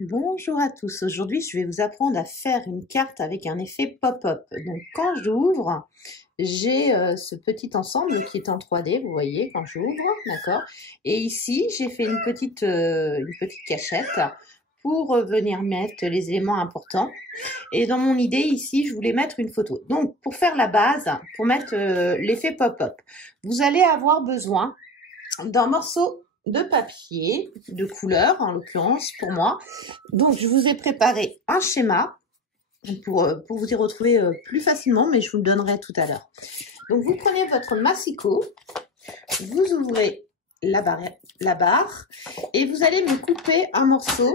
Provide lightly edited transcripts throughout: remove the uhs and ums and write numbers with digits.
Bonjour à tous, aujourd'hui je vais vous apprendre à faire une carte avec un effet pop-up. Donc quand j'ouvre, j'ai ce petit ensemble qui est en 3D, vous voyez quand j'ouvre, d'accord. Et ici j'ai fait une petite cachette pour venir mettre les éléments importants. Et dans mon idée ici, je voulais mettre une photo. Donc pour faire la base, pour mettre l'effet pop-up, vous allez avoir besoin d'un morceau de papier, de couleur en l'occurrence pour moi. Donc je vous ai préparé un schéma pour vous y retrouver plus facilement, mais je vous le donnerai tout à l'heure. Donc vous prenez votre massicot, vous ouvrez la barre et vous allez me couper un morceau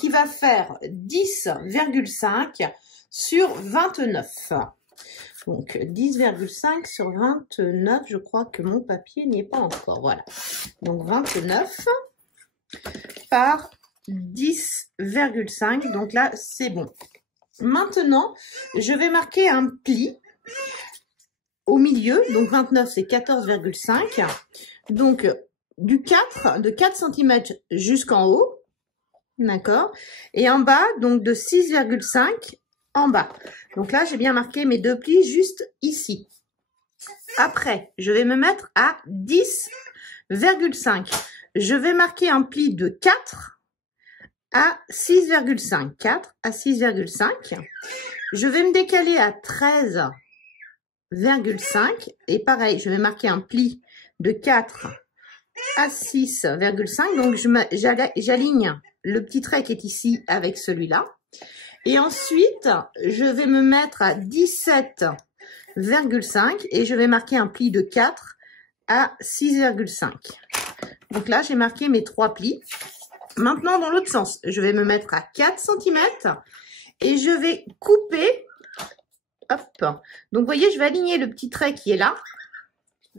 qui va faire 10,5 sur 29. Donc 10,5 sur 29, je crois que mon papier n'y est pas encore, voilà. Donc 29 par 10,5, donc là c'est bon. Maintenant, je vais marquer un pli au milieu, donc 29 c'est 14,5, donc de 4 cm jusqu'en haut, d'accord, et en bas, donc de 6,5 en bas. Donc là, j'ai bien marqué mes deux plis juste ici. Après, je vais me mettre à 10,5. Je vais marquer un pli de 4 à 6,5. 4 à 6,5. Je vais me décaler à 13,5. Et pareil, je vais marquer un pli de 4 à 6,5. Donc, j'aligne le petit trait qui est ici avec celui-là. Et ensuite, je vais me mettre à 17,5 et je vais marquer un pli de 4 à 6,5. Donc là, j'ai marqué mes 3 plis. Maintenant, dans l'autre sens, je vais me mettre à 4 cm et je vais couper. Hop. Donc, vous voyez, je vais aligner le petit trait qui est là.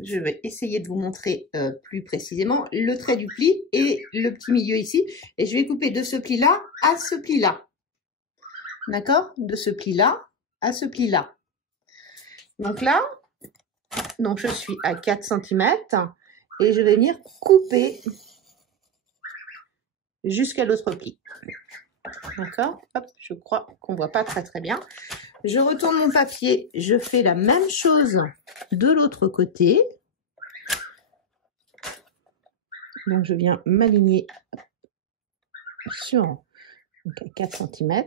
Je vais essayer de vous montrer plus précisément le trait du pli et le petit milieu ici. Et je vais couper de ce pli-là à ce pli-là. D'accord? De ce pli-là à ce pli-là. Donc là, je suis à 4 cm et je vais venir couper jusqu'à l'autre pli. D'accord? Hop, je crois qu'on ne voit pas très bien. Je retourne mon papier, je fais la même chose de l'autre côté. Donc je viens m'aligner sur donc à 4 cm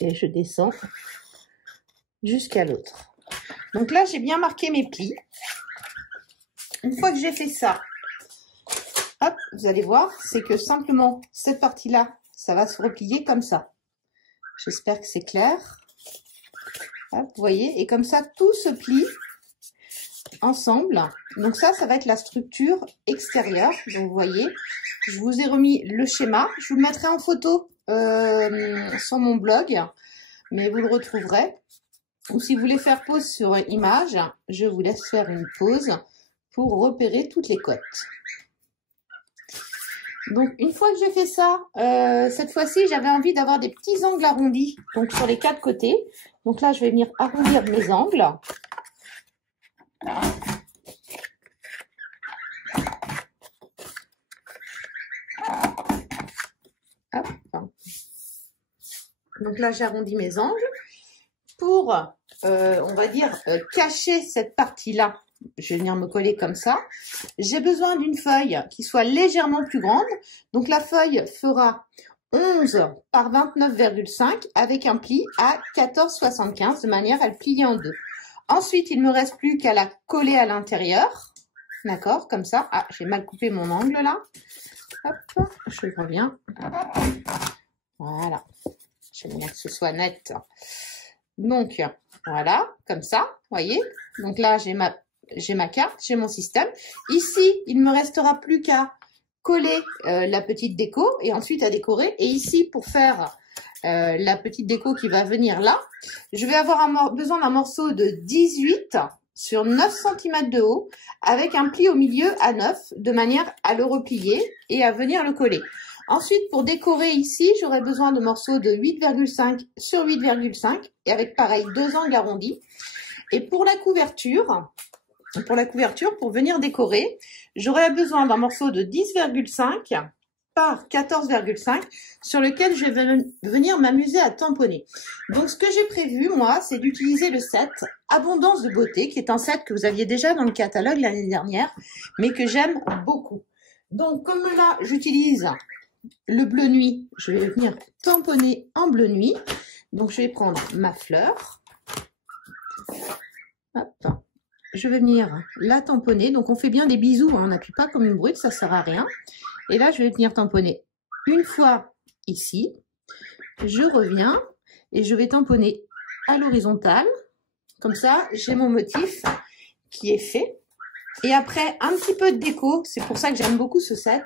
et je descends jusqu'à l'autre. Donc là, j'ai bien marqué mes plis. Une fois que j'ai fait ça, hop, vous allez voir, c'est que simplement cette partie-là, ça va se replier comme ça. J'espère que c'est clair. Hop, vous voyez, et comme ça, tout se plie ensemble. Donc ça va être la structure extérieure. Donc vous voyez, je vous ai remis le schéma. Je vous le mettrai en photo sur mon blog, mais vous le retrouverez. Ou si vous voulez faire pause sur image, je vous laisse faire une pause pour repérer toutes les côtes. Donc une fois que j'ai fait ça, cette fois-ci j'avais envie d'avoir des petits angles arrondis, donc sur les 4 côtés. Donc là je vais venir arrondir mes angles. Hop. Donc là j'arrondis mes angles pour, on va dire, cacher cette partie-là. Je vais venir me coller comme ça. J'ai besoin d'une feuille qui soit légèrement plus grande. Donc la feuille fera 11 par 29,5 avec un pli à 14,75 de manière à le plier en deux. Ensuite, il ne me reste plus qu'à la coller à l'intérieur. D'accord, comme ça. Ah, j'ai mal coupé mon angle là. Hop, je reviens. Voilà. Je vais que ce soit net. Donc, voilà, comme ça, voyez. Donc là, j'ai ma carte, j'ai mon système. Ici, il ne me restera plus qu'à coller la petite déco et ensuite à décorer. Et ici, pour faire la petite déco qui va venir là, je vais avoir besoin d'un morceau de 18 sur 9 cm de haut avec un pli au milieu à 9 de manière à le replier et à venir le coller. Ensuite, pour décorer ici, j'aurai besoin de morceaux de 8,5 sur 8,5 et avec pareil 2 angles arrondis. Et pour la couverture, pour venir décorer, j'aurai besoin d'un morceau de 10,5 par 14,5 sur lequel je vais venir m'amuser à tamponner. Donc ce que j'ai prévu moi, c'est d'utiliser le set Abondance de beauté, qui est un set que vous aviez déjà dans le catalogue l'année dernière, mais que j'aime beaucoup. Donc comme là j'utilise le bleu nuit, je vais venir tamponner en bleu nuit. Donc je vais prendre ma fleur. Hop. Je vais venir la tamponner. Donc on fait bien des bisous, hein. On n'appuie pas comme une brute, ça sert à rien. Et là, je vais venir tamponner une fois ici. Je reviens et je vais tamponner à l'horizontale. Comme ça, j'ai mon motif qui est fait. Et après, un petit peu de déco. C'est pour ça que j'aime beaucoup ce set.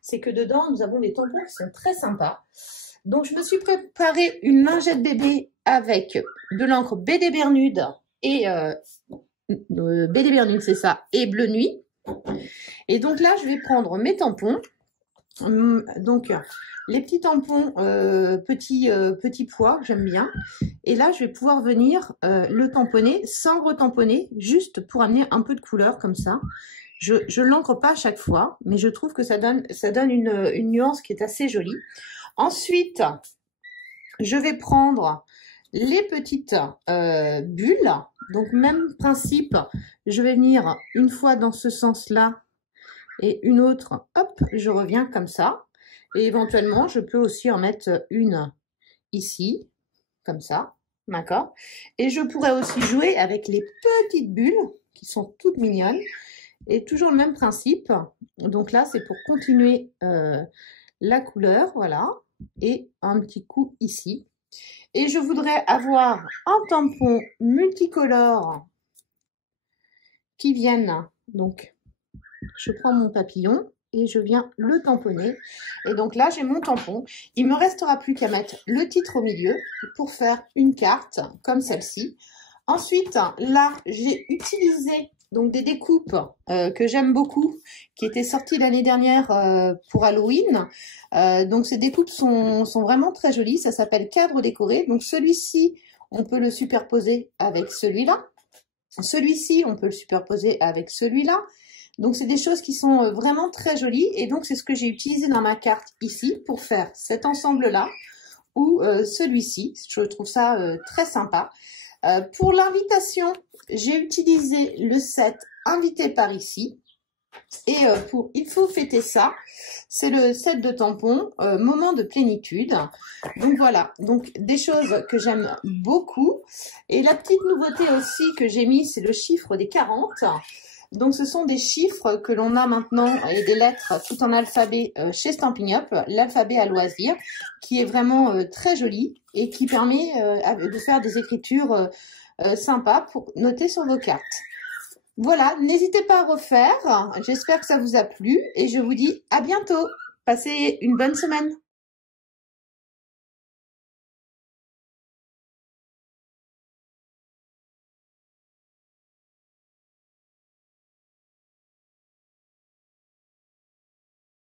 C'est que dedans, nous avons des tampons qui sont très sympas. Donc, je me suis préparé une lingette bébé avec de l'encre BD Bernude et BD Bernude, c'est ça, et bleu nuit. Et donc là, je vais prendre mes tampons. Donc les petits tampons petits pois que j'aime bien, et là je vais pouvoir venir le tamponner sans retamponner, juste pour amener un peu de couleur comme ça. Je l'encre pas à chaque fois, mais je trouve que ça donne une nuance qui est assez jolie. Ensuite je vais prendre les petites bulles, donc même principe, je vais venir une fois dans ce sens là et une autre, hop, je reviens comme ça. Et éventuellement, je peux aussi en mettre une ici, comme ça, d'accord? Et je pourrais aussi jouer avec les petites bulles, qui sont toutes mignonnes. Et toujours le même principe. Donc là, c'est pour continuer la couleur, voilà. Et un petit coup ici. Et je voudrais avoir un tampon multicolore qui vienne, donc... Je prends mon papillon et je viens le tamponner. Et donc là, j'ai mon tampon. Il me restera plus qu'à mettre le titre au milieu pour faire une carte comme celle-ci. Ensuite, là, j'ai utilisé donc des découpes que j'aime beaucoup, qui étaient sorties l'année dernière pour Halloween. Donc ces découpes sont vraiment très jolies. Ça s'appelle cadre décoré. Donc celui-ci, on peut le superposer avec celui-là. Celui-ci, on peut le superposer avec celui-là. Donc, c'est des choses qui sont vraiment très jolies. Et donc, c'est ce que j'ai utilisé dans ma carte ici pour faire cet ensemble-là ou celui-ci. Je trouve ça très sympa. Pour l'invitation, j'ai utilisé le set Invité par ici. Et pour Il faut fêter ça, c'est le set de tampons Moment de plénitude. Donc voilà, donc des choses que j'aime beaucoup. Et la petite nouveauté aussi que j'ai mis, c'est le chiffre des 40. Donc, ce sont des chiffres que l'on a maintenant et des lettres tout en alphabet chez Stampin' Up, l'alphabet à loisir, qui est vraiment très joli et qui permet de faire des écritures sympas pour noter sur vos cartes. Voilà, n'hésitez pas à refaire. J'espère que ça vous a plu et je vous dis à bientôt. Passez une bonne semaine.